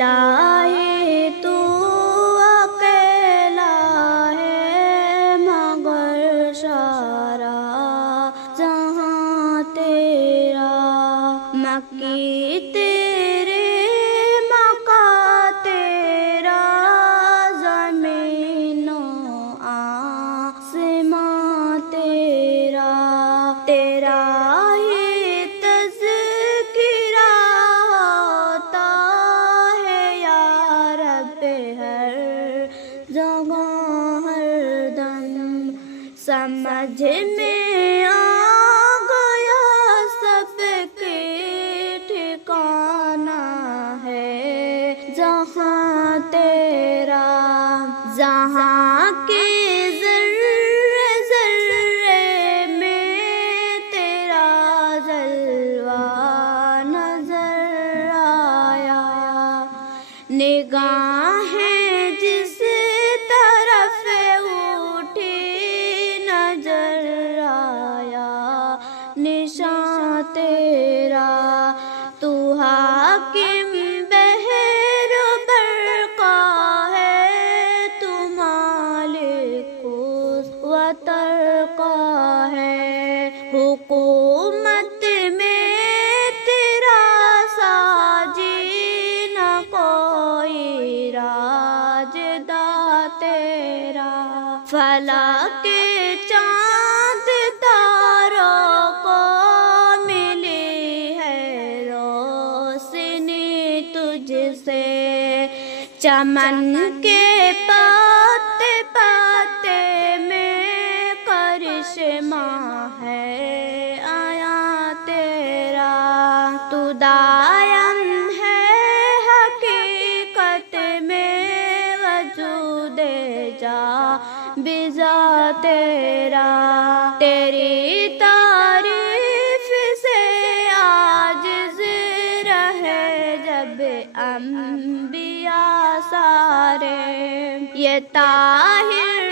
الہی تو اکیلا ہے مگر سارا جہاں تیرا، مکی تیرے مکہ تیرا، زمین و آسمان تیرا، تیرا ہی تذکرہ ہوتا ہے یا رب ہر جگہ ہر دم، سمجھ میں آ گیا سب کے ٹھکانہ ہے جہاں تیرا، جہاں کے ذرے ذرے میں تیرا جلوہ نظر آیا، نگاہیں جس طرف اٹھی نظر آیا نشاں تیرا، تو حاکم بحر برقع ہے، تو مالک و ترقع ہے، حکومت میں تیرا ساجی نہ کوئی راجدہ تیرا، فلک کے چاند تاروں کو ملی ہے روشنی تجھ سے، چمن کے پتے پتے میں کرشمہ ہے آیا تیرا، تو دائم ہے حقیقت میں وجود جا بجا تیرا، تیری تعریف سے عاجز رہے جب انبیاء سارے، یہ طاہر